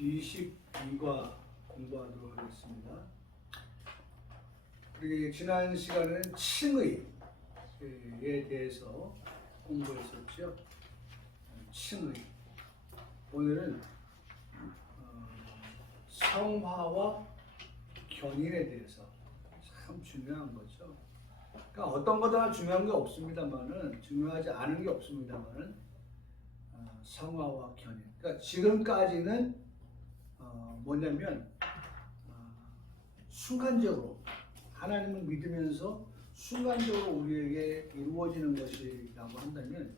22과 공부하도록 하겠습니다. 우리 지난 시간에는 칭의에 대해서 공부했었죠. 칭의. 오늘은 성화와 견인에 대해서 참 중요한 거죠. 그러니까 어떤 거다 중요한 게 없습니다만은, 중요하지 않은 게 없습니다만은, 성화와 견인. 그러니까 지금까지는 뭐냐면 순간적으로 하나님을 믿으면서 순간적으로 우리에게 이루어지는 것이라고 한다면,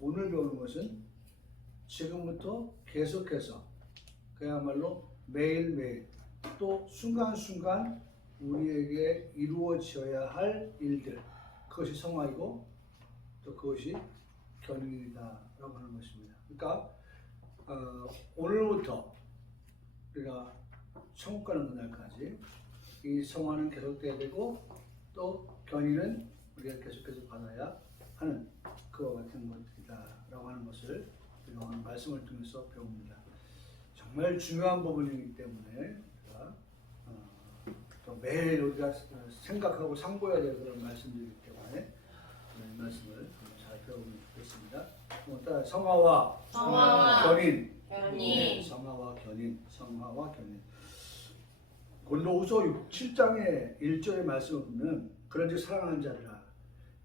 오늘 배우는 것은 지금부터 계속해서 그야말로 매일매일 또 순간순간 우리에게 이루어져야 할 일들, 그것이 성화이고 또 그것이 견인이다라고 하는 것입니다. 그러니까 오늘부터 우리가 천국 가는 그날까지 이 성화는 계속돼야 되고 또 견인은 우리가 계속해서 받아야 하는 그와 같은 것이다라고 하는 것을 우리가 오늘 말씀을 통해서 배웁니다. 정말 중요한 부분이기 때문에 또 매일 우리가 생각하고 상고해야 될 그런 말씀들이기 때문에 이 말씀을 잘 배우면 좋겠습니다. 따라 성화와 견인. 네, 성화와 견인. 고린도후서 7장의 1절의 말씀을 보면 그런즉 사랑하는 자들아,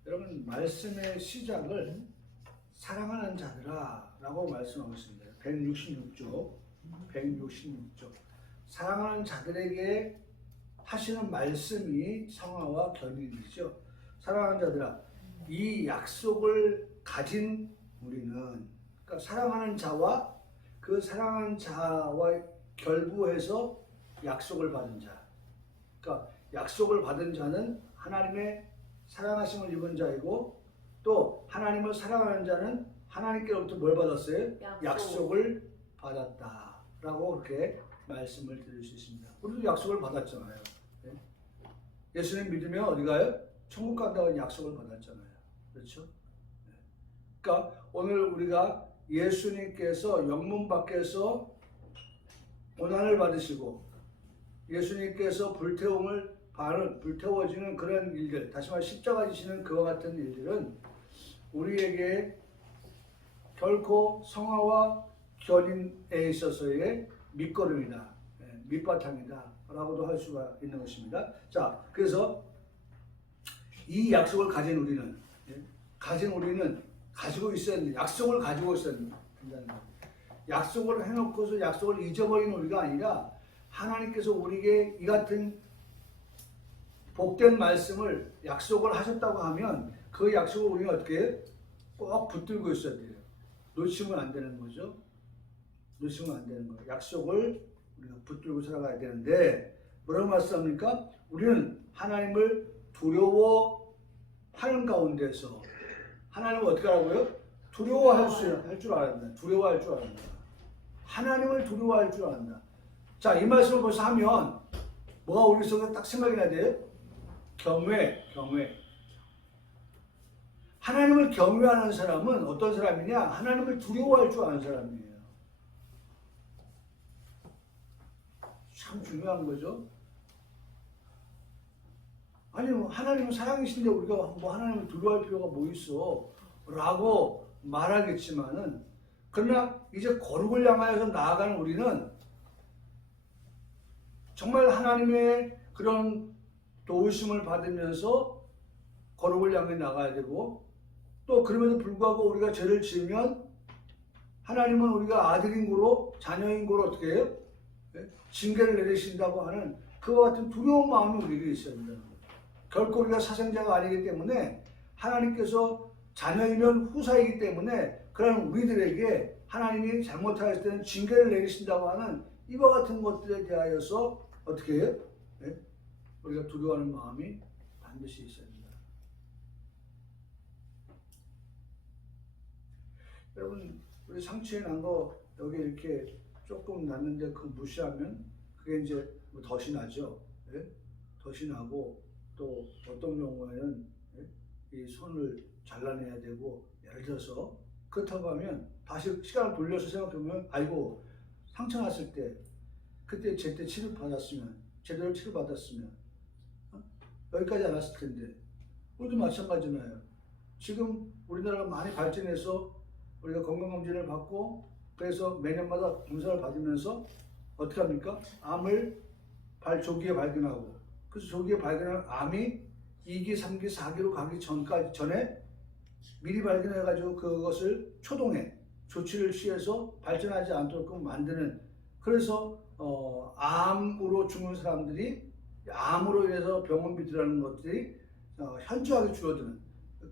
여러분 말씀의 시작을 사랑하는 자들아라고 말씀하고 있습니다. 166쪽 사랑하는 자들에게 하시는 말씀이 성화와 견인이죠. 사랑하는 자들아, 이 약속을 가진 우리는, 그러니까 사랑하는 자와 그 사랑하는 자와 결부해서 약속을 받은 자, 그러니까 약속을 받은 자는 하나님의 사랑하심을 입은 자이고, 또 하나님을 사랑하는 자는 하나님께로부터 뭘 받았어요? 약속을 받았다라고 그렇게 말씀을 드릴 수 있습니다. 우리도 약속을 받았잖아요. 네? 예수님 믿으면 어디 가요? 천국 간다고 약속을 받았잖아요. 그렇죠? 네. 그러니까 오늘 우리가 예수님께서 영문 밖에서 고난을 받으시고 예수님께서 불태워지는 그런 일들, 다시 말해 십자가 지시는 그와 같은 일들은 우리에게 결코 성화와 견인에 있어서의 밑거름이다, 밑바탕이다 라고도 할 수가 있는 것입니다. 자, 그래서 이 약속을 가진 우리는 가지고 있어야 된다. 약속을 가지고 있어야 된다는 거예요. 약속을 해놓고서 약속을 잊어버린 우리가 아니라 하나님께서 우리에게 이 같은 복된 말씀을 약속을 하셨다고 하면 그 약속을 우리가 어떻게 해요? 꼭 붙들고 있어야 돼요. 놓치면 안 되는 거죠. 놓치면 안 되는 거예요. 약속을 우리가 붙들고 살아가야 되는데 뭐라고 말씀합니까? 우리는 하나님을 두려워하는 가운데서 하나님을 어떻게 하라고요? 두려워할 줄 알았다. 두려워할 줄 알았다. 하나님을 두려워할 줄 알았다. 자, 이 말씀을 벌써 하면 뭐가 우리 속에 딱 생각이 나야 돼요? 경외. 하나님을 경외하는 사람은 어떤 사람이냐? 하나님을 두려워할 줄 아는 사람이에요. 참 중요한 거죠. 아니, 하나님은 사랑이신데 우리가 뭐 하나님을 두려워할 필요가 뭐 있어? 라고 말하겠지만은, 그러나 이제 거룩을 향하여서 나아가는 우리는 정말 하나님의 그런 도우심을 받으면서 거룩을 향해 나가야 되고, 또 그럼에도 불구하고 우리가 죄를 지으면 하나님은 우리가 아들인 거로, 자녀인 거로 어떻게 해요? 징계를 내리신다고 하는 그와 같은 두려운 마음이 우리에게 있어야 된다는 거예요. 결코 우리가 사생자가 아니기 때문에, 하나님께서 자녀이면 후사이기 때문에 그런 우리들에게 하나님이 잘못하였을 때는 징계를 내리신다고 하는 이와 같은 것들에 대하여서 어떻게 해요? 네? 우리가 두려워하는 마음이 반드시 있어야 된다. 여러분, 우리 상처에 난 거 여기 이렇게 조금 났는데 그 무시하면 그게 이제 덫이 나죠. 네? 덫이 나고, 또 어떤 경우에는 이 손을 잘라내야 되고, 예를 들어서 그렇다고 하면 다시 시간을 돌려서 생각해보면, 아이고 상처 났을 때 그때 제때 제대로 치료받았으면 여기까지 안 왔을 텐데 우리도 마찬가지잖아요. 지금 우리나라가 많이 발전해서 우리가 건강검진을 받고 그래서 매년마다 검사를 받으면서 어떻게 합니까? 암을 조기에 발견하고 그래서 조기에 발견한 암이 2기, 3기, 4기로 가기 전에 미리 발견해가지고 그것을 초동에 조치를 취해서 발전하지 않도록 만드는 그래서 암으로 죽는 사람들이 암으로 인해서 병원비 들어가는 것들이 현저하게 줄어드는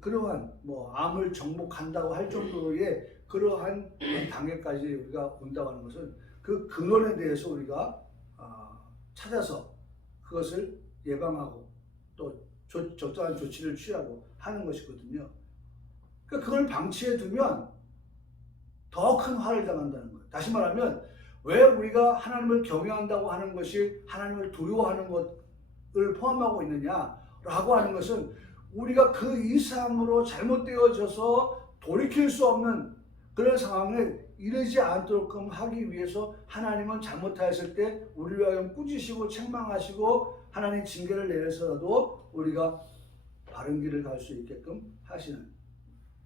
그러한 암을 정복한다고 할 정도의 그러한 단계까지 우리가 온다고 하는 것은 그 근원에 대해서 우리가 찾아서 그것을 예방하고 또 적절한 조치를 취하고 하는 것이거든요. 그러니까 그걸 방치해 두면 더 큰 화를 당한다는 거예요. 다시 말하면 왜 우리가 하나님을 경외한다고 하는 것이 하나님을 두려워하는 것을 포함하고 있느냐라고 하는 것은 우리가 그 이상으로 잘못되어져서 돌이킬 수 없는 그런 상황에 이르지 않도록 하기 위해서 하나님은 잘못하였을 때 우리를 위하여 꾸짖으시고 책망하시고 하나님 징계를 내려서라도 우리가 바른 길을 갈 수 있게끔 하시는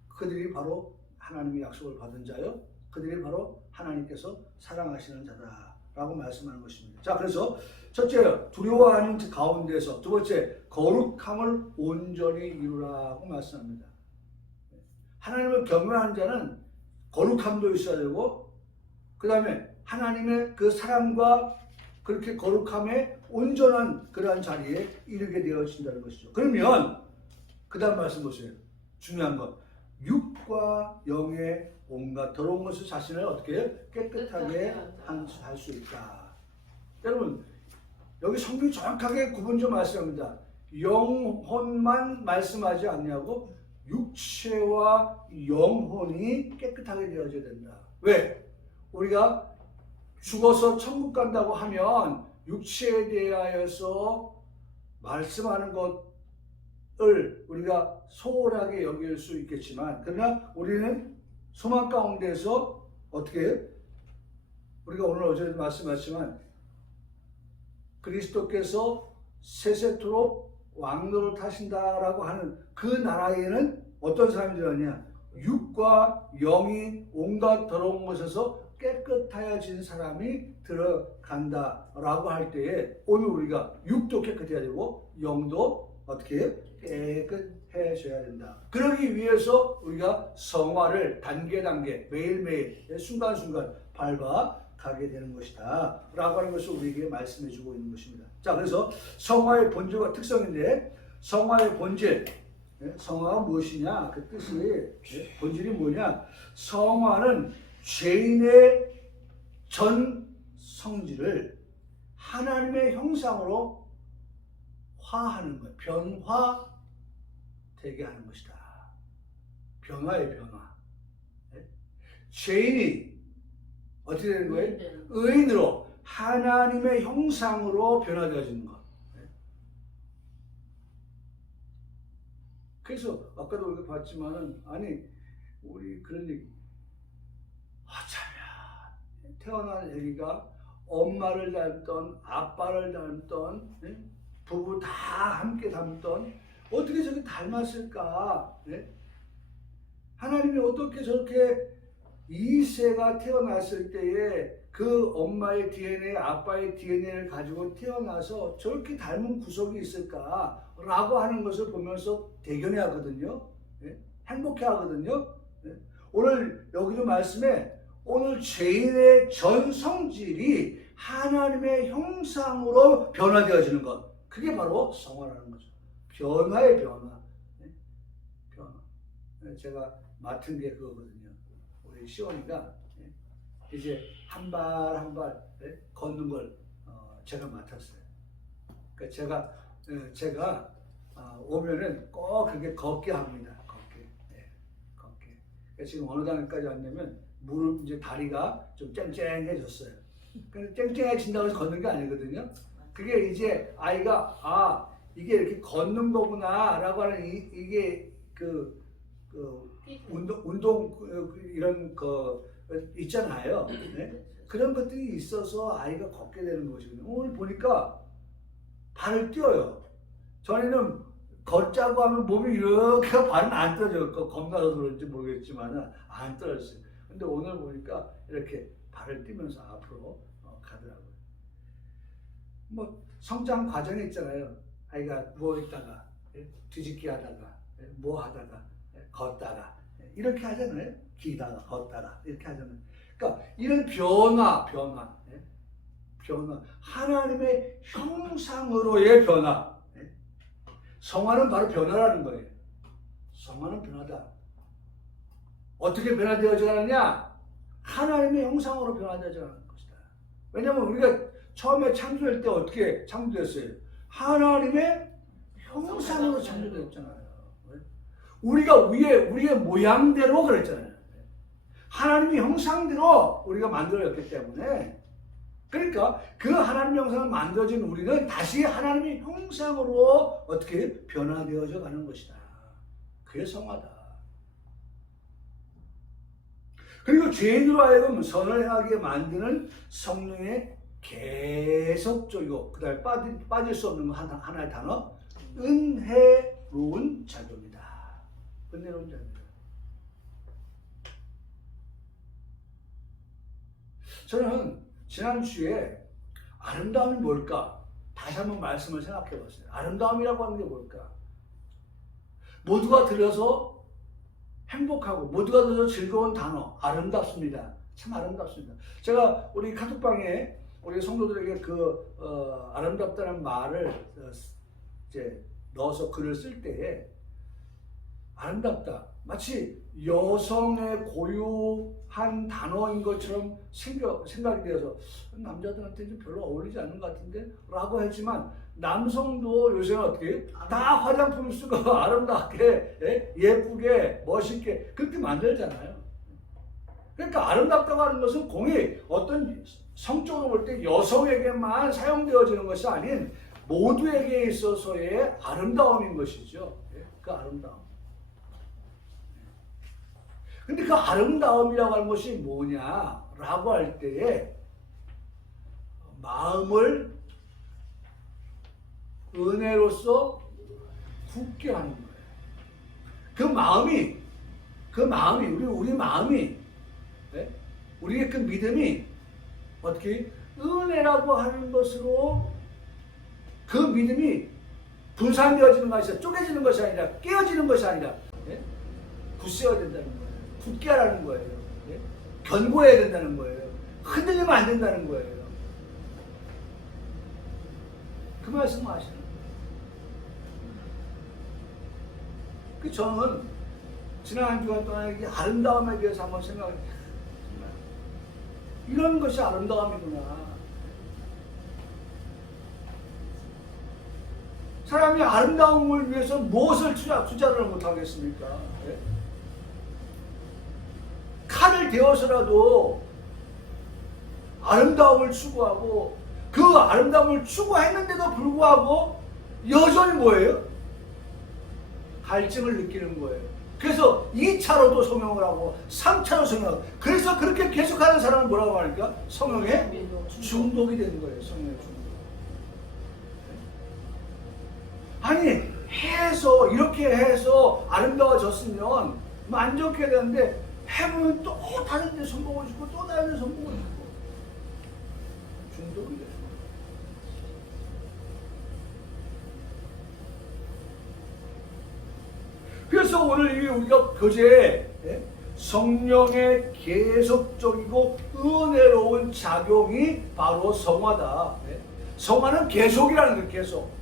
그들이 바로 하나님의 약속을 받은 자요 그들이 바로 하나님께서 사랑하시는 자다라고 말씀하는 것입니다. 자, 그래서 첫째 두려워하는 가운데서 두 번째 거룩함을 온전히 이루라고 말씀합니다. 하나님을 경외하는 자는 거룩함도 있어야 되고 그 다음에 하나님의 그 사랑과 그렇게 거룩함에 온전한 그러한 자리에 이르게 되어진다는 것이죠. 그러면 그 다음 말씀 보세요. 중요한 건 육과 영의 온갖 더러운 것을 자신을 어떻게 깨끗하게 할 수 있다. 여러분 여기 성경이 정확하게 구분 좀 말씀합니다. 영혼만 말씀하지 않냐고 육체와 영혼이 깨끗하게 되어져야 된다. 왜? 우리가 죽어서 천국 간다고 하면 육체에 대하여서 말씀하는 것을 우리가 소홀하게 여길 수 있겠지만 그러나 우리는 소망 가운데서 어떻게 해요? 우리가 오늘 어제도 말씀하셨지만 그리스도께서 세세토록 왕노를 타신다라고 하는 그 나라에는 어떤 사람이 들어가냐? 육과 영이 온갖 더러운 것에서 깨끗하여진 사람이 들어간다라고 할 때에 오늘 우리가 육도 깨끗해야 되고 영도 어떻게 해요? 깨끗해져야 된다. 그러기 위해서 우리가 성화를 단계 매일매일 순간순간 밟아가게 되는 것이다 라고 하는 것을 우리에게 말씀해 주고 있는 것입니다. 자, 그래서 성화의 본질과 특성인데 성화의 본질 성화가 무엇이냐 그 뜻이 본질이 뭐냐 성화는 죄인의 전 성질을 하나님의 형상으로 화하는 것, 변화되게 하는 것이다. 변화의 변화. 죄인이 어떻게 되는 거예요? 의인으로 하나님의 형상으로 변화되어지는 것. 그래서 아까도 우리가 봤지만은 아니 우리 그런 얘기 참야 태어난 애기가 엄마를 닮던 아빠를 닮던 부부 다 함께 닮던 어떻게 저렇게 닮았을까? 하나님이 어떻게 저렇게 이세가 태어났을 때에 그 엄마의 DNA, 아빠의 DNA를 가지고 태어나서 저렇게 닮은 구석이 있을까라고 하는 것을 보면서 대견해 하거든요. 행복해 하거든요. 오늘 여기도 말씀에 오늘 죄인의 전 성질이 하나님의 형상으로 변화되어지는 것. 그게 바로 성화라는 거죠. 변화의 변화. 변화. 제가 맡은 게 그거거든요. 우리 시원이가 이제 한 발 한 발 걷는 걸 제가 맡았어요. 그러니까 제가 오면은 꼭 그렇게 걷게 합니다. 걷게. 그러니까 지금 어느 단계까지 왔냐면 무릎 이제 다리가 좀 쨍쨍해졌어요. 근데 쨍쨍해진다고 해서 걷는 게 아니거든요. 그게 이제 아이가 이게 이렇게 걷는 거구나라고 하는 이게 그 운동 이런 거 있잖아요. 그런 것들이 있어서 아이가 걷게 되는 것이거든요. 오늘 보니까 발을 띄어요. 전에는 걷자고 하면 몸이 이렇게 발은 안 떨어져요. 겁나서 그런지 모르겠지만 안 떨어졌어요. 근데 오늘 보니까 이렇게 발을 띄면서 앞으로 가더라고요. 뭐 성장 과정이 있잖아요. 아이가 누워있다가 뒤집기 하다가 뭐 하다가 걷다가 이렇게 하잖아요. 기다가 걷다가 이렇게 하잖아요. 그러니까 이런 변화 하나님의 형상으로의 변화. 성화는 바로 변화라는 거예요. 성화는 변화다. 어떻게 변화되어져 가느냐? 하나님의 형상으로 변화되어져 가는 것이다. 왜냐하면 우리가 처음에 창조할 때 어떻게 창조됐어요? 하나님의 형상으로 창조됐잖아요. 우리가 우리의 모양대로 그랬잖아요. 하나님의 형상대로 우리가 만들어졌기 때문에, 그러니까 그 하나님의 형상을 만들어진 우리는 다시 하나님의 형상으로 어떻게 변화되어져 가는 것이다. 그게 성화다. 그리고 죄인으로 하여금 선을 행하게 만드는 성령의 계속적이고 그 다음에 빠질 수 없는 하나의 단어, 은혜로운 작용이다. 은혜로운 작용이다. 저는 지난주에 아름다움이 뭘까? 다시 한번 말씀을 생각해 봤어요. 아름다움이라고 하는 게 뭘까? 모두가 들어서 행복하고 모두가 들어서 즐거운 단어, 아름답습니다. 참 아름답습니다. 제가 우리 카톡방에 우리 성도들에게 아름답다는 말을 이제 넣어서 글을 쓸 때에 아름답다, 마치 여성의 고유한 단어인 것처럼 생각이 되어서 남자들한테 좀 별로 어울리지 않는 것 같은데 라고 했지만, 남성도 요새는 어떻게 다 화장품 쓰고 아름답게 예쁘게 멋있게 그렇게 만들잖아요. 그러니까 아름답다고 하는 것은 공이 어떤 성적으로 볼 때 여성에게만 사용되어지는 것이 아닌 모두에게 있어서의 아름다움인 것이죠. 그 아름다움. 근데 그 아름다움이라고 하는 것이 뭐냐라고 할 때에 마음을 은혜로서 굳게 하는 거예요. 그 마음이 우리 마음이, 우리의 그 믿음이 어떻게 은혜라고 하는 것으로 그 믿음이 분산되어지는 것이 아니라, 쪼개지는 것이 아니라, 깨어지는 것이 아니라 굳세어야 된다는 거예요. 굳게 하라는 거예요. 견고해야 된다는 거예요. 흔들리면 안 된다는 거예요. 그 말씀 아시는 거예요. 저는 지난 한 주간 동안 이 아름다움에 대해서 한번 생각해봤어요. 이런 것이 아름다움이구나. 사람이 아름다움을 위해서 무엇을 투자를 못하겠습니까? 칼을 대어서라도 아름다움을 추구하고, 그 아름다움을 추구했는데도 불구하고 여전히 뭐예요? 갈증을 느끼는 거예요. 그래서 2차로도 성형을 하고 3차로 성형을 하고, 그래서 그렇게 계속하는 사람은 뭐라고 하니까? 성형에 중독이 되는 거예요. 성형에 중독. 아니, 이렇게 해서 아름다워졌으면 만족해야 되는데, 해보면 또 다른 데 손보고 싶고 또 다른 데 손보고 싶고 중독이 돼요. 그래서 오늘 우리가 교재에 성령의 계속적이고 은혜로운 작용이 바로 성화다. 성화는 계속이라는 거예요. 계속.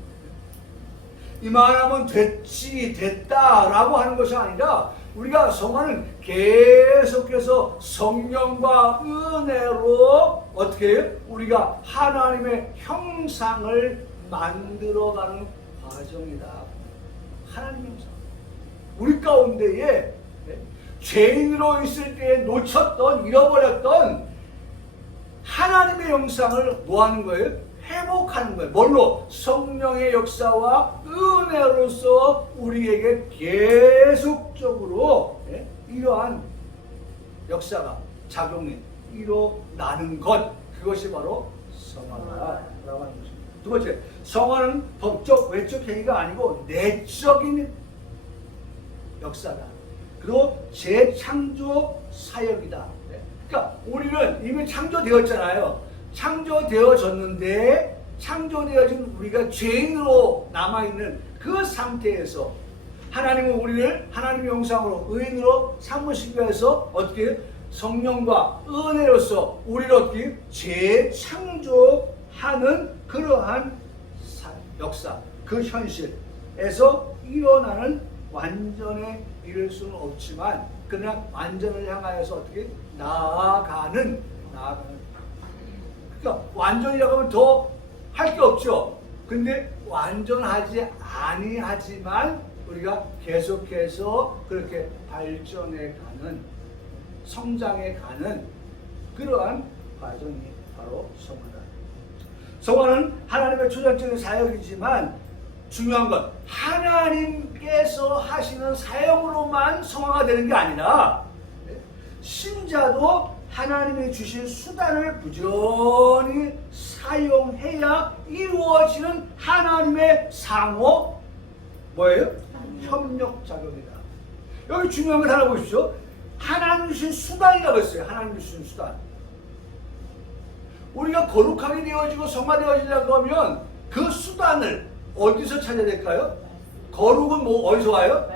이만하면 됐다라고 하는 것이 아니라, 우리가 성화는 계속해서 성령과 은혜로 어떻게 해요? 우리가 하나님의 형상을 만들어가는 과정이다. 하나님의 형상. 우리 가운데에 죄인으로 있을 때에 놓쳤던, 잃어버렸던 하나님의 형상을 뭐 하는 거예요? 회복하는 거예요. 뭘로? 성령의 역사와 은혜로서 우리에게 계속적으로 이러한 역사가 작용이 일어나는 것, 그것이 바로 성화라고 하는 것입니다. 두 번째, 성화는 법적 외적 행위가 아니고 내적인 역사다. 그리고 재창조 사역이다. 그러니까 우리는 이미 창조되었잖아요. 창조되어졌는데 창조되어진 우리가 죄인으로 남아있는 그 상태에서 하나님은 우리를 하나님의 형상으로 의인으로 삼으시기 위해서 어떻게 성령과 은혜로서 우리를 어떻게 재창조하는 그러한 역사, 그 현실에서 일어나는 완전에 이를 수는 없지만 그러나 완전을 향하여서 어떻게 나아가는 그러니까 완전이라고 하면 더 할 게 없죠. 근데 완전하지 아니하지만 우리가 계속해서 그렇게 발전해 가는 성장해 가는 그러한 과정이 바로 성화다. 성화는 하나님의 초전적인 사역이지만 중요한 건 하나님께서 하시는 사역으로만 성화가 되는 게 아니라 신자도 하나님이 주신 수단을 부지런히 사용해야 이루어지는 하나님의 상호 뭐예요? 협력 작업이다. 여기 중요한 걸 하나 보십시오. 하나님 주신 수단이라고 했어요. 하나님 주신 수단. 우리가 거룩하게 되어지고 성화되어지려고 하면 그 수단을 어디서 찾아야 될까요? 거룩은 뭐 어디서 와요?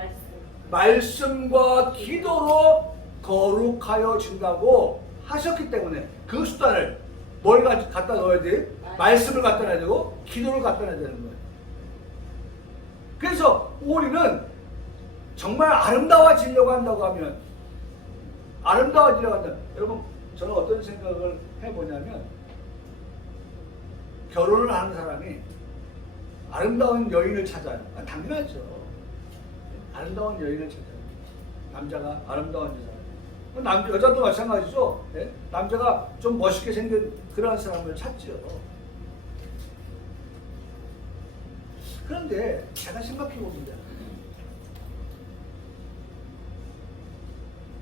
말씀과 기도로 거룩하여 진다고 하셨기 때문에 그 수단을 뭘 갖다 넣어야 돼? 말씀을 갖다 놔야 되고 기도를 갖다 놔야 되는 거예요. 그래서 우리는 정말 아름다워지려고 한다고 하면 여러분 저는 어떤 생각을 해보냐면 결혼을 하는 사람이 아름다운 여인을 찾아요. 당연하죠. 아름다운 여인을 찾아요. 남자가 아름다운 여자. 여자도 마찬가지죠. 네? 남자가 좀 멋있게 생긴 그런 사람을 찾죠. 그런데 제가 생각해 봅니다.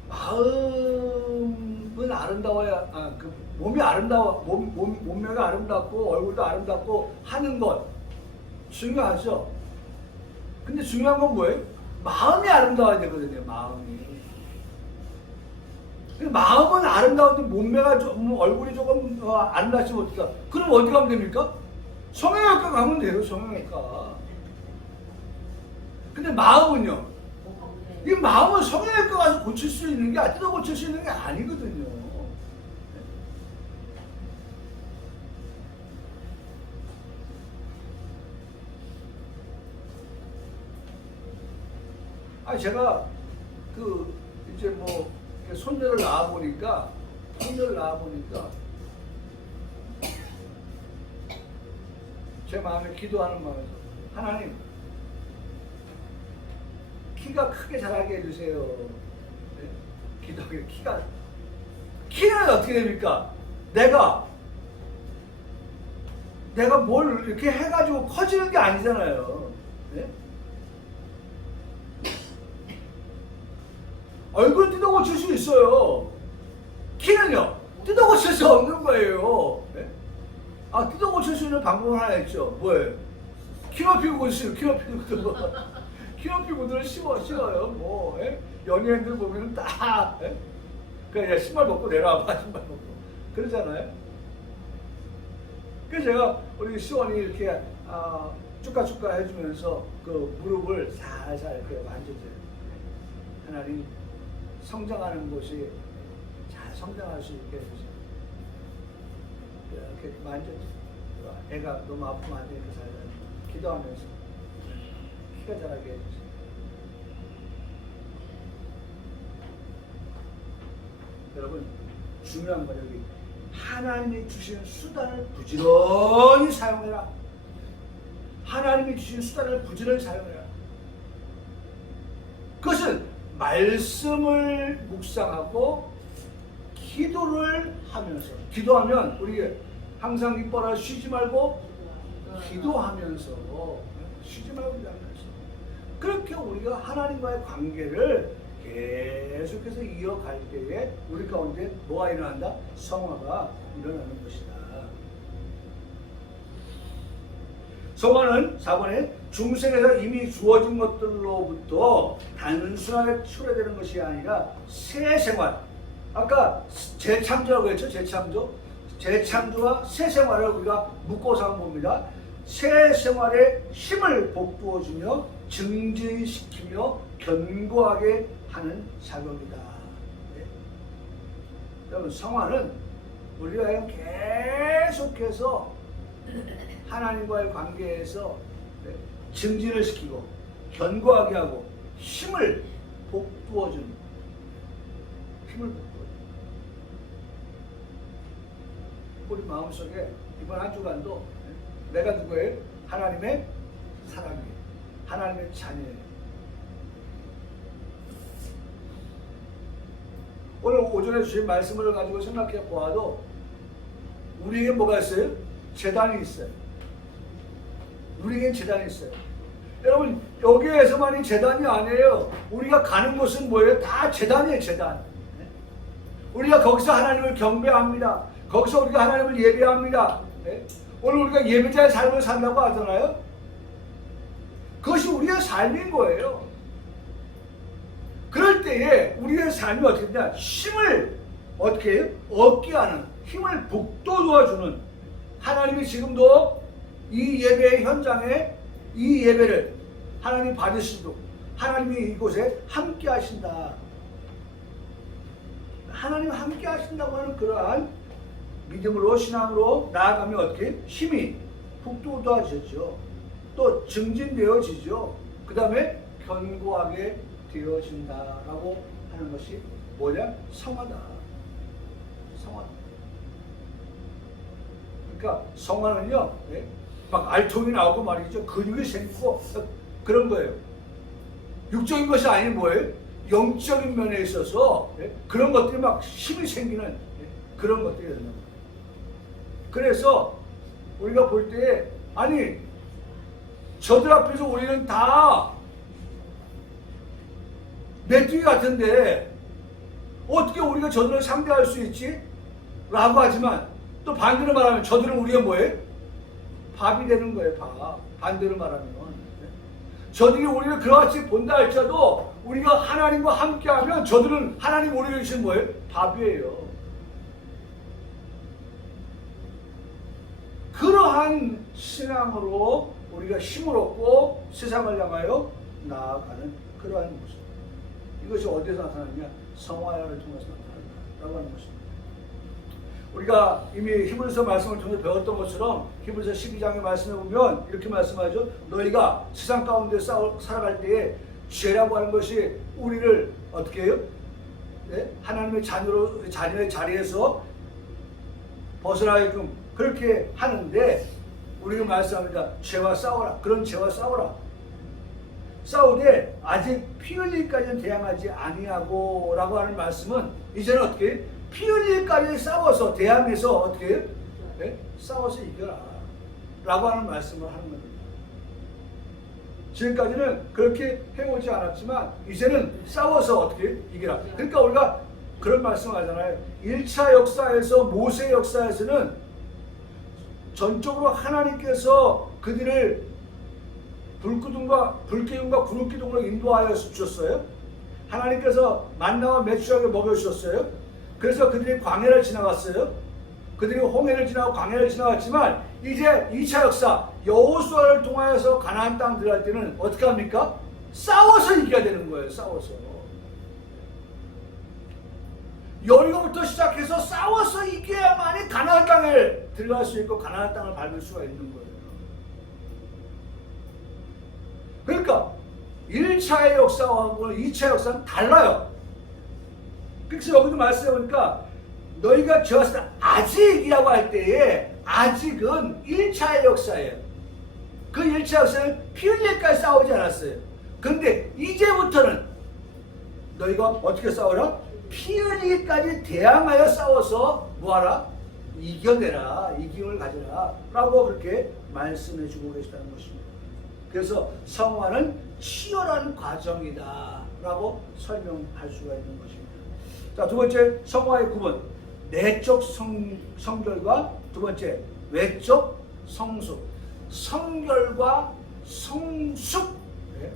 마음은 아름다워야, 그 몸이 아름다워, 몸매가 아름답고 얼굴도 아름답고 하는 것 중요하죠. 근데 중요한 건 뭐예요? 마음이 아름다워야 되거든요. 마음은 아름다운데 몸매가 좀 얼굴이 조금 아름답지면 어떡하? 그럼 어디 가면 됩니까? 성형외과 가면 돼요. 성형외과. 근데 마음은요? 이 마음은 성형외과 가서 고칠 수 있는 게 뜯어 고칠 수 있는 게 아니거든요. 제가 이제 뭐 손녀를 낳아보니까 제 마음에 기도하는 마음에서 하나님 키가 크게 자라게 해주세요. 네? 기도하게 키는 어떻게 됩니까? 내가 뭘 이렇게 해가지고 커지는 게 아니잖아요. 네? 얼굴 뜯어 고칠 수 있어요. 키는요? 뜯어 고칠 수 없는 거예요. 네? 뜯어 고칠 수 있는 방법은 하나 있죠. 뭐예요? 키높이 구두, 키높이 구두를 신어요. 뭐, 연예인들 보면 딱, 그냥 신발 벗고 내려와봐, 신발 벗고. 그러잖아요. 그래서 제가 우리 시원이 이렇게, 축가 해주면서 그 무릎을 살살 이렇게 만져줘요. 하나님, 성장하는 곳이 잘 성장할 수 있게 해주세요. 이렇게 만져주세요. 애가 너무 아프면 안 되니까 잘 기도하면서 키가 자라게 해주세요. 여러분 중요한 건 여기 하나님이 주신 수단을 부지런히 사용해라. 하나님이 주신 수단을 부지런히 사용해라. 그것은 말씀을 묵상하고 기도를 하면서 기도하면 우리 항상 기뻐라 쉬지 말고 기도하면서 쉬지 말고 기도하면서 그렇게 우리가 하나님과의 관계를 계속해서 이어갈 때에 우리 가운데 뭐가 일어난다? 성화가 일어나는 것이다. 성화는 4번에 중생에서 이미 주어진 것들로부터 단순하게 출애되는 것이 아니라 새 생활. 아까 재창조라고 했죠? 재창조와 새 생활을 우리가 묶어서 한번 봅니다. 새 생활에 힘을 북돋워주며 증진시키며 견고하게 하는 작업이다. 네. 여러분, 성화는 우리가 계속해서 하나님과의 관계에서 증진을 시키고 견고하게 하고 힘을 북돋워주는, 힘을 북돋워주는, 우리 마음속에 이번 한 주간도 내가 누구예요? 하나님의 사람이에요. 하나님의 자녀예요. 오늘 오전에 주신 말씀을 가지고 생각해 보아도 우리에게 뭐가 있어요? 제단이 있어요. 우리에게 제단이 있어요. 여러분, 여기에서만이 제단이 아니에요. 우리가 가는 곳은 뭐예요? 다 제단이에요, 제단. 우리가 거기서 하나님을 경배합니다. 거기서 우리가 하나님을 예배합니다. 오늘 우리가 예배자의 삶을 산다고 하잖아요. 그것이 우리의 삶인 거예요. 그럴 때에 우리의 삶이 어떻게 되냐? 힘을 어떻게 해요? 얻게 하는, 힘을 북돋워주는, 하나님이 지금도 이 예배의 현장에 이 예배를 하나님 받으시도록 하나님이 이곳에 함께 하신다. 하나님 함께 하신다고 하는 그러한 믿음으로, 신앙으로 나아가면 어떻게? 힘이 북돋워지죠. 또 증진되어지죠. 그 다음에 견고하게 되어진다라고 하는 것이 뭐냐? 성화다. 성화다. 그러니까 성화는요, 막 알통이 나오고 말이죠. 근육이 생기고 그런 거예요. 육적인 것이 아닌 뭐예요? 영적인 면에 있어서 그런 것들이 막 힘이 생기는 그런 것들이 있는 거예요. 그래서 우리가 볼 때, 아니, 저들 앞에서 우리는 다 메뚜기 같은데 어떻게 우리가 저들을 상대할 수 있지? 라고 하지만 또 반대로 말하면 저들은 우리가 뭐예요? 밥이 되는 거예요. 밥. 반대로 말하면 저들이 우리를 그렇게 본다 할지라도 우리가 하나님과 함께하면 저들은 하나님 우리에게 주신 뭐예요? 밥이에요. 그러한 신앙으로 우리가 힘을 얻고 세상을 향하여 나아가는 그러한 모습. 이것이 어디서 나타나느냐? 성화를 통해서 나타난다라고 하는 것입니다. 우리가 이미 히브리서 말씀을 통해서 배웠던 것처럼 히브리서 12장의 말씀에 보면 이렇게 말씀하죠. 너희가 세상 가운데 살아갈 때에 죄라고 하는 것이 우리를 어떻게 해요? 네? 하나님의 자녀의 자리에서 벗어나게끔 그렇게 하는데 우리가 말씀합니다. 죄와 싸워라. 그런 죄와 싸워라. 싸우되 아직 피 흘릴까지는 대항하지 아니하고 라고 하는 말씀은 이제는 어떻게 피 흘릴까지 싸워서 대항해서 어떻게 해요? 네? 싸워서 이겨라 라고 하는 말씀을 하는 겁니다. 지금까지는 그렇게 해오지 않았지만 이제는 싸워서 어떻게 이겨라. 그러니까 우리가 그런 말씀을 하잖아요. 1차 역사에서 모세 역사에서는 전적으로 하나님께서 그들을 불기둥과 구름기둥으로 인도하여 주셨어요. 하나님께서 만나와 메추라기 먹여주셨어요. 그래서 그들이 광야를 지나갔어요. 그들이 홍해를 지나고 광야를 지나갔지만 이제 2차 역사 여호수아를 통하여서 가나안 땅 들어갈 때는 어떻게 합니까? 싸워서 이겨야 되는 거예요. 싸워서. 여리고부터 시작해서 싸워서 이겨야만이 가나안 땅에 들어갈 수 있고 가나안 땅을 밟을 수가 있는 거예요. 그러니까 1차의 역사와 2차 역사는 달라요. 그래서 여기도 말씀해 보니까 너희가 죄왔을 때 아직이라고 할 때에 아직은 1차의 역사예요. 그 1차 역사는 피 흘릴까지 싸우지 않았어요. 그런데 이제부터는 너희가 어떻게 싸워라? 피 흘리기까지 대항하여 싸워서 뭐하라? 이겨내라. 이김을 가져라. 라고 그렇게 말씀해 주고 계시다는 것입니다. 그래서 성화는 치열한 과정이다 라고 설명할 수가 있는 것입니다. 자, 두 번째 성화의 구분, 내적 성결과 두 번째 외적 성숙. 성결과 성숙. 네.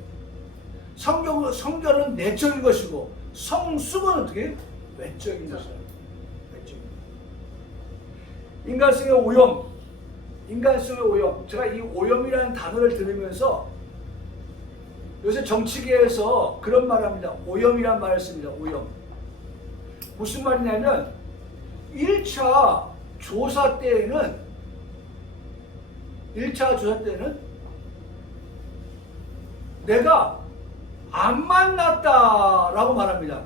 성결은 내적인 것이고 성숙은 어떻게? 외적인 것이다. 인간성의 오염. 인간성의 오염. 제가 이 오염이라는 단어를 들으면서 요새 정치계에서 그런 말을 합니다. 오염이란 말을 씁니다. 오염. 무슨 말이냐면 1차 조사 때에는 내가 안 만났다라고 말합니다.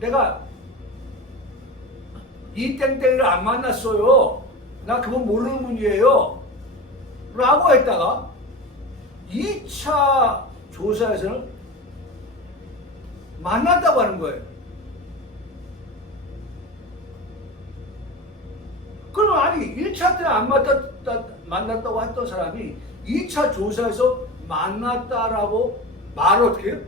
내가 이 땡땡이를 안 만났어요. 나 그분 모르는 분이에요. 라고 했다가 2차 조사에서는 만났다고 하는 거예요. 그럼 아니 1차 때는 안 만났다고 했던 사람이 2차 조사에서 만났다라고 말을 어떻게 해요?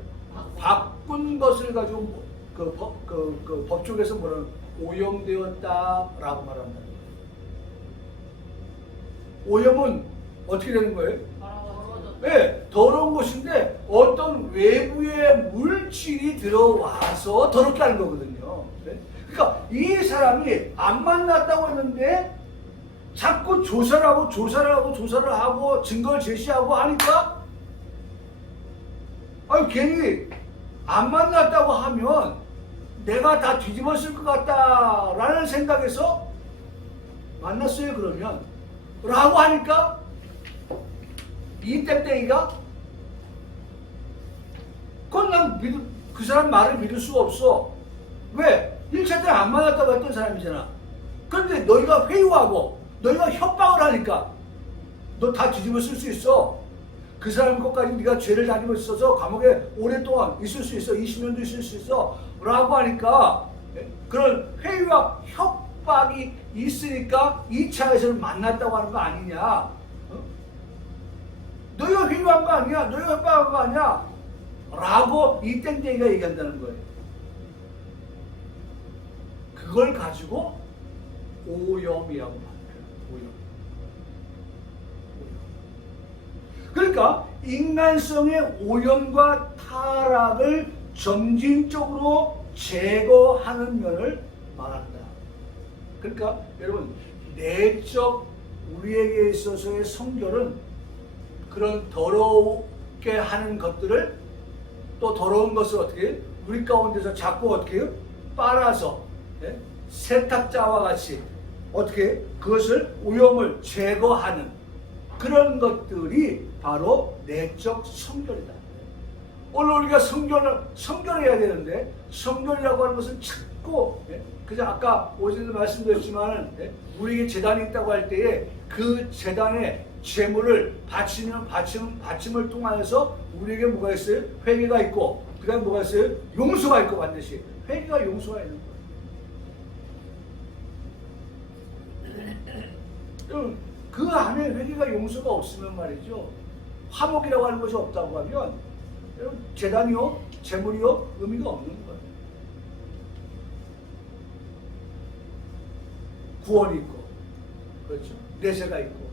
바꾼 것을 가지고 그 법조계에서 뭐라는 오염되었다라고 말한다. 오염은 어떻게 되는 거예요? 네, 더러운 것인데 어떤 외부의 물질이 들어와서 더럽게 하는 거거든요. 네? 그러니까 이 사람이 안 만났다고 했는데 자꾸 조사를 하고 증거를 제시하고 하니까 아니 괜히 안 만났다고 하면 내가 다 뒤집었을 것 같다라는 생각에서 만났어요 그러면 라고 하니까 이 땡땡이가 그건 난 그 사람 말을 믿을 수가 없어. 왜? 1차 때는 안 만났다고 했던 사람이잖아. 그런데 너희가 회유하고 너희가 협박을 하니까 너 다 뒤집어 쓸 수 있어. 그 사람 것까지 네가 죄를 다니고 있어서 감옥에 오랫동안 있을 수 있어. 20년도 있을 수 있어. 라고 하니까 그런 회유와 협박이 있으니까 2차에서는 만났다고 하는 거 아니냐. 어? 너희가 회유한 거 아니야. 너희가 협박한 거 아니야. 라고 이 땡땡이가 얘기한다는 거예요. 그걸 가지고 오염이라고 말해요. 오염. 그러니까 인간성의 오염과 타락을 점진적으로 제거하는 면을 말한다. 그러니까 여러분 내적 우리에게 있어서의 성결은 그런 더럽게 하는 것들을 또 더러운 것을 어떻게 우리 가운데서 자꾸 어떻게 빨아서 세탁자와 같이 어떻게 그것을 오염을 제거하는 그런 것들이 바로 내적 성결이다. 오늘 우리가 성결해야 되는데 성결이라고 하는 것은 자꾸 그저 아까 오전에도 말씀드렸지만 우리에게 제단이 있다고 할 때에 그 제단에 제물을 바침을 통하여서 우리에게 뭐가 있어요? 회개가 있고 그 다음에 뭐가 있어요? 용서가 있고 반드시 회개가 용서가 있는 거예요. 그 안에 회개가 용서가 없으면 말이죠. 화목이라고 하는 것이 없다고 하면 여러분 제단이요 제물이요 의미가 없는 거예요. 구원이 있고 그렇죠. 내세가 있고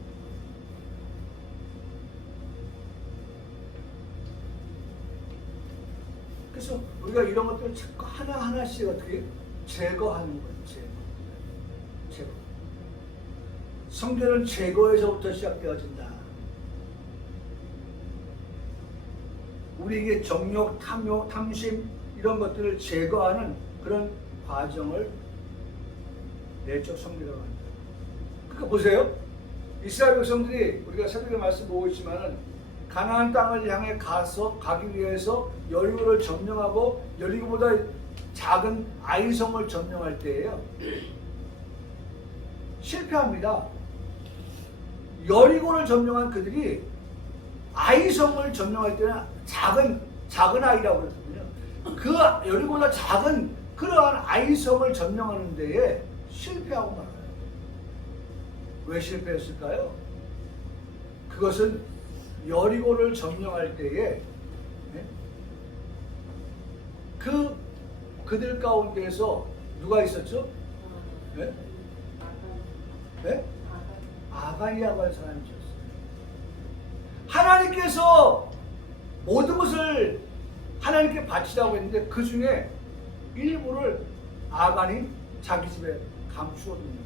그래서 우리가 이런 것들을 자꾸 하나하나씩 어떻게 제거하는 거예요. 제거. 성결은 제거에서부터 시작되어진다. 우리에게 정욕, 탐심 이런 것들을 제거하는 그런 과정을 내적 성결이라고 합니다. 그러니까 보세요. 이스라엘 백성들이 우리가 새벽에 말씀 보고 있지만은 가나안 땅을 향해 가기 위해서 여리고를 점령하고 여리고보다 작은 아이성을 점령할 때예요. 실패합니다. 여리고를 점령한 그들이 아이성을 점령할 때는 작은 아이라고 그랬거든요. 그 여리고보다 작은 그러한 아이성을 점령하는 데에 실패하고 말아요. 왜 실패했을까요? 그것은 여리고를 점령할 때에 그들 가운데에서 누가 있었죠? 네? 네? 아간이라고 하는 사람이 있었어요. 하나님께서 모든 것을 하나님께 바치라고 했는데 그 중에 일부를 아간이 자기 집에 감추어둡니다.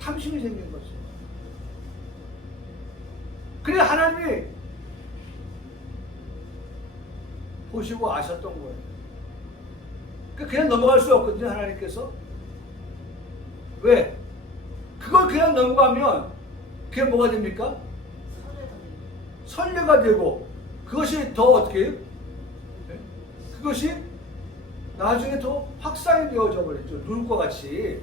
탐심이 생긴 거죠. 그래 하나님이 보시고 아셨던 거예요. 그냥 넘어갈 수 없거든요, 하나님께서. 왜? 그걸 그냥 넘어가면 그게 뭐가 됩니까? 선례가 되고 그것이 더 어떻게 해요? 그것이 나중에 더 확산이 되어져 버렸죠. 누룩과 같이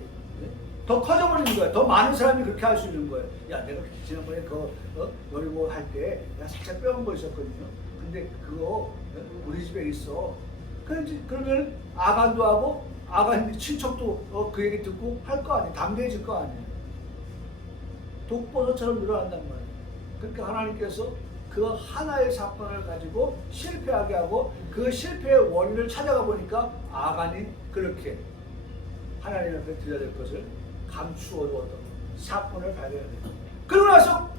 더 커져버리는 거야. 더 많은 사람이 그렇게 할 수 있는 거예요. 야, 내가 지난번에 여리고 할 때 내가 살짝 빼온 거 있었거든요. 근데 그거 우리 집에 있어. 그러면 아간도 하고 아간 친척도 그 얘기 듣고 할 거 아니에요. 담대해질 거 아니에요. 독버섯처럼 늘어난단 말이에요. 그러니까 하나님께서 그 하나의 사건을 가지고 실패하게 하고 그 실패의 원인을 찾아가 보니까 아간이 그렇게 하나님 앞에 드려야 될 것을 감추어두었던 사건을 발견해요. 그러고 나서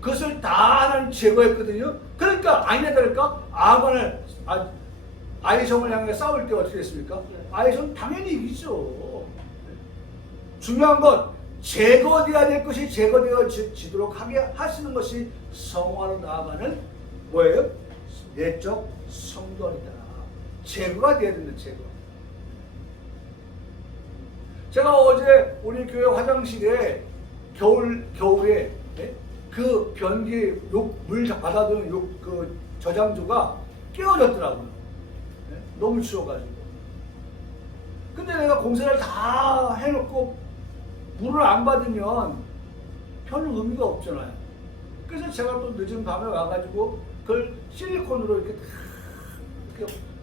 그것을 다 하나님 제거했거든요. 그러니까 아니나 다를까 아간을 아이성을 향해 싸울 때 어떻게 됐습니까? 아이성 당연히 이기죠. 중요한 건 제거되어야 될 것이 제거되어지도록 하게 하시는 것이 성화로 나아가는 뭐예요? 내적 성전이다. 제거가 되어야 된다. 제거. 제가 어제 우리 교회 화장실에 겨울에 그 변기 물 받아두는 그 저장조가 깨어졌더라고요. 너무 추워가지고. 근데 내가 공사를 다 해놓고 물을 안 받으면 별로 의미가 없잖아요. 그래서 제가 또 늦은 밤에 와가지고 그걸 실리콘으로 이렇게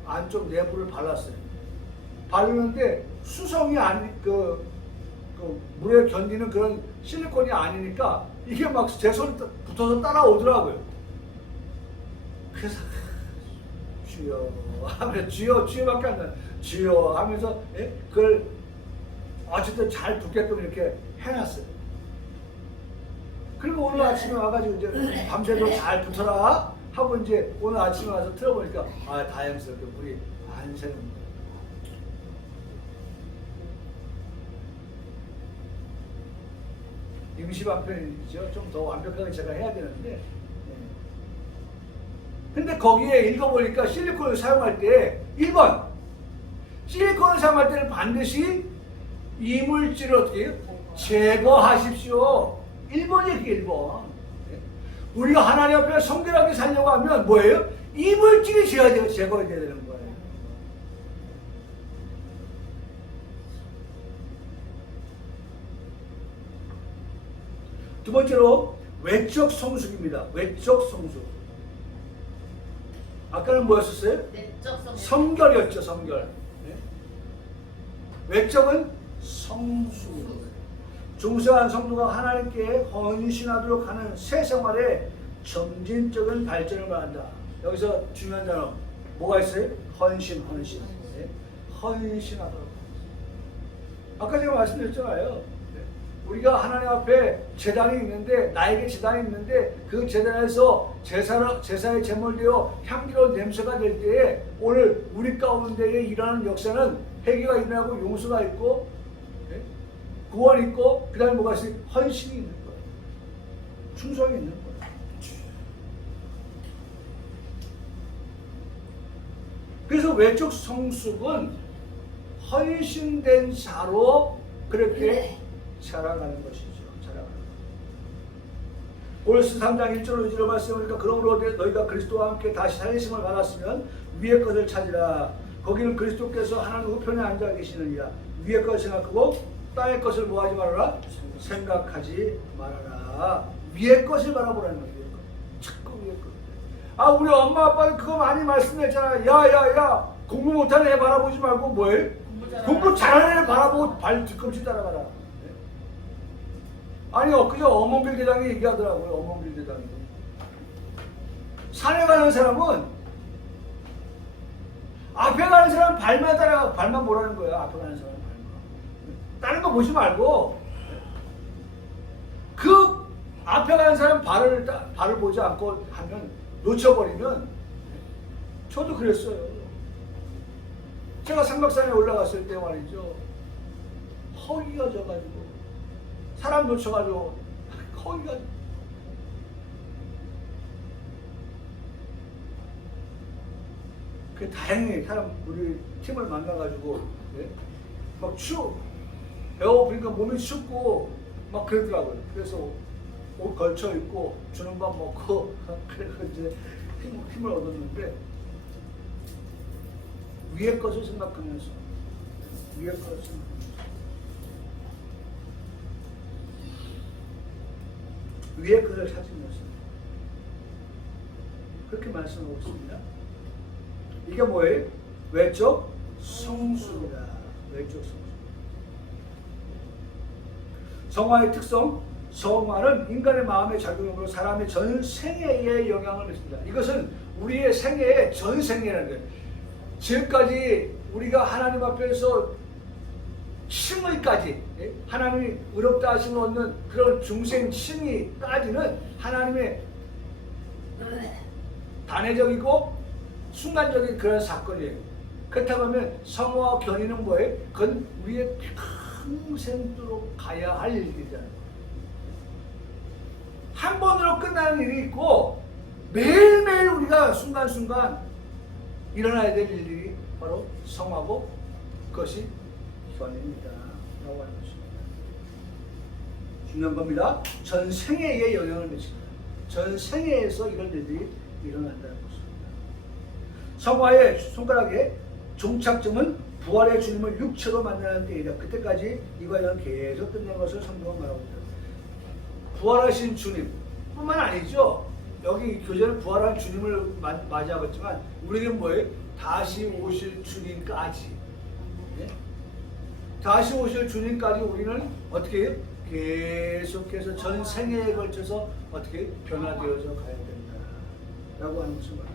안쪽 내부를 발랐어요. 바르는데 수성이 그 물에 견디는 그런 실리콘이 아니니까 이게 막 제 손에 붙어서 따라오더라고요. 그래서 주여 하면 주여밖에 안 나요. 주여 하면서 그걸 어쨌든 잘 붙게끔 이렇게 해놨어요. 그리고 오늘 아침에 와가지고 이제 밤새도록 잘 붙어라 하고 이제 오늘 아침에 와서 틀어보니까 다행스럽게 물이 안 새는. 임시 방편이죠. 좀 더 완벽하게 제가 해야 되는데. 근데 거기에 읽어보니까 실리콘을 사용할 때 1번 실리콘을 사용할 때는 반드시 이물질을 어떻게 해요? 제거하십시오. 1번이에요. 그게 1번. 우리가 하나님 앞에 성결하게 살려고 하면 뭐예요? 이물질이 제거해야 되는 거예요. 두 번째로 외적 성숙입니다. 외적 성숙. 아까는 뭐였었어요? 성결이었죠. 성결. 외적은 성숙. 중생한 성도가 하나님께 헌신하도록 하는 새 생활에 점진적인 발전을 말한다. 여기서 중요한 단어 뭐가 있어요? 헌신. 헌신하도록. 아까 제가 말씀드렸잖아요. 우리가 하나님 앞에 제단이 있는데 나에게 제단이 있는데 그 제단에서 제사에 제물되어 향기로운 냄새가 될 때에 오늘 우리 가운데에 일어나는 역사는 회개가 일어나고 용서가 있고 구원이 있고 그 다음에 뭐가 있어요? 헌신이 있는 거예요. 충성이 있는 거예요. 그래서 외적 성숙은 헌신된 자로 그렇게 자라가는 것이죠. 자라가는 것. 골로새 3장 1절 2절을 말씀하니까 그러므로 너희가 그리스도와 함께 다시 살리심을 받았으면 위의 것을 찾으라. 거기는 그리스도께서 하나님 우편에 앉아 계시느니라. 위의 것을 생각하고 땅의 것을 뭐하지 말아라? 생각하지 말아라. 위의 것을 바라보라는 거예요. 자꾸 위의 것. 우리 엄마 아빠는 그거 많이 말씀했잖아. 야 공부 못하는 애 바라보지 말고 뭐해? 공부 잘하는 애 바라보고 발 뒤꿈치 따라가라. 아니 엊그제 어몽길 대장이 얘기하더라고요. 어몽길 대장이. 산에 가는 사람은 앞에 가는 사람 발만 따라가, 발만 보라는 거예요. 앞에 가는 사람 발만. 다른 거 보지 말고 그 앞에 가는 사람 발을 보지 않고 하면 놓쳐버리면, 저도 그랬어요. 제가 삼각산에 올라갔을 때 말이죠. 허기가 져가지고 사람 놓쳐가지고 허기가, 그 다행히 사람 우리 팀을 만나가지고 예? 막 배고프니까 몸이 춥고 막 그러더라고요. 그래서 옷 걸쳐 입고 주는 밥 먹고 그래서 이제 힘을 얻었는데, 위에 것을 생각하면서 위에 것을 찾으면서 그렇게 말씀하고 있습니다. 이게 뭐예요? 외적 성수입니다. 외적 성수. 성화의 특성, 성화는 인간의 마음의 작용으로 사람의 전 생애에 영향을 미칩니다. 이것은 우리의 생애의 전 생애라는 거예요. 지금까지 우리가 하나님 앞에서 칭의까지, 하나님이 의롭다 하심을 얻는 그런 중생 칭의까지는 하나님의 단회적이고 순간적인 그런 사건이에요. 그렇다고 하면 성화와 견인은 뭐예요? 그건 우리의 평생도록 가야 할 일이잖아요. 한 번으로 끝나는 일이 있고 매일매일 우리가 순간순간 일어나야 될 일이 바로 성화고 그것이 견인이다 라고 하는 것입니다. 중요한 겁니다. 전 생애에 영향을 미칩니다. 전 생애에서 이런 일들이 일어난다는 것입니다. 성화의 손가락의 종착점은 부활의 주님을 육체로 만나는 때이다. 그때까지 이 과정은 계속 끝낸 것을 성경은 말하고 있다. 부활하신 주님 뿐만 아니죠. 여기 교재는 부활한 주님을 맞이하고 있지만 우리는 뭐예요? 다시 오실 주님까지, 네? 다시 오실 주님까지 우리는 어떻게 해요? 계속해서 전 생애에 걸쳐서 어떻게 변화되어져 가야 된다 라고 하는 것을 말합니다.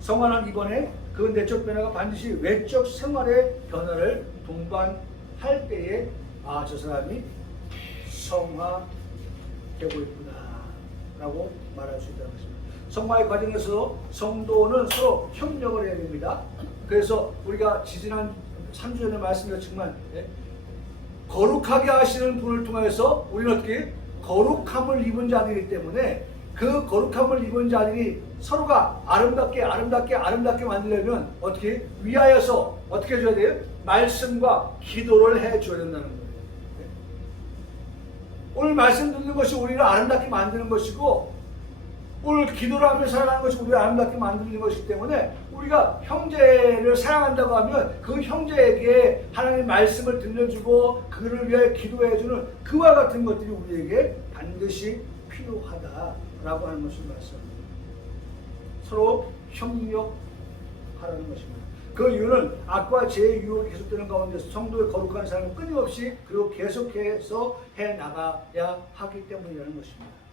성화는 이번에 그 내적 변화가 반드시 외적 생활의 변화를 동반할 때에 저 사람이 성화되고 있구나 라고 말할 수 있다는 것입니다. 성화의 과정에서 성도는 서로 협력을 해야 됩니다. 그래서 우리가 지지난 3주 전에 말씀드렸지만 거룩하게 하시는 분을 통해서 우리는 어떻게 거룩함을 입은 자들이기 때문에 그 거룩함을 입은 자들이 서로가 아름답게 만들려면 어떻게 위하여서 어떻게 해줘야 돼요? 말씀과 기도를 해줘야 된다는 거예요. 오늘 말씀 듣는 것이 우리를 아름답게 만드는 것이고 오늘 기도를 하며 살아가는 것이 우리를 아름답게 만드는 것이기 때문에 우리가 형제를 사랑한다고 하면 그 형제에게 하나님의 말씀을 들려주고 그를 위하여 기도해주는 그와 같은 것들이 우리에게 반드시 필요하다라고 하는 것을 말씀합니다. 서로 협력하라는 것입니다. 그 이유는 악과 죄의 유혹이 계속되는 가운데 성도의 거룩한 삶을 끊임없이 그리고 계속해서 해나가야 하기 때문이라는 것입니다.